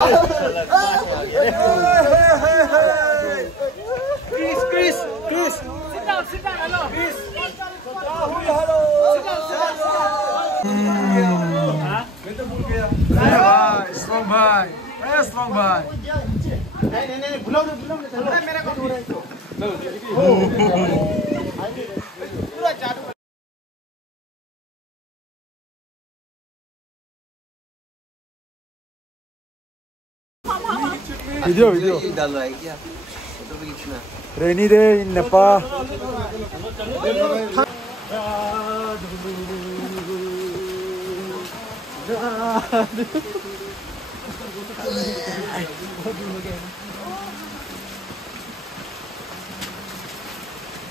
Chris. Sit down, hello. Chris. Hello. Strong bhai. Very strong bhai. नहीं बुलाओ मेरा कौन हो रहा है पूरा जादू Video. डाल रहा है क्या फोटो भी खींचना Rainy day in Nepal.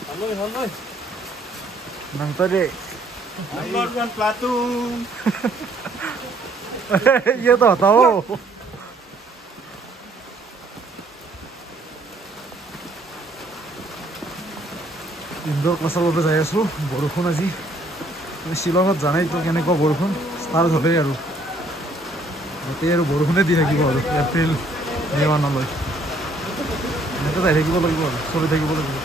Hello. Nang tadi. Number 1 platoon. Iya tahu. Indoor ক্লাছৰ বাবে যাই আছো বৰষুণ আজি শিলঙত জানাই তো কেনেকুৱা বৰষুণ ষ্টাৰ্ট হ'লে আৰু গোটেই আৰু বৰষুণে দি থাকিব আৰু এপ্ৰিল মে মানলৈ এনেকৈ যাই থাকিব লাগিব আৰু চলি থাকিব লাগিব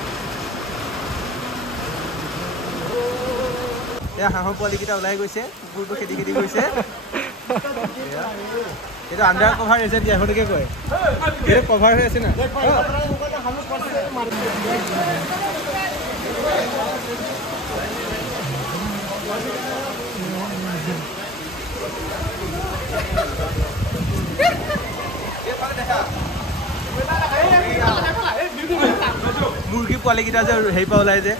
এয়া হাঁহৰ পোৱালিকেইটা ওলাই গৈছে কুকুৰটো খেদি গৈছে এইটো আণ্ডাৰ কভাৰ হৈছে দিয়া হ'লেকে কয় এইটো কভাৰ হৈ আছে না মুৰ্গী পোৱালিকেইটা যে হেৰি পৰা ওলাই যে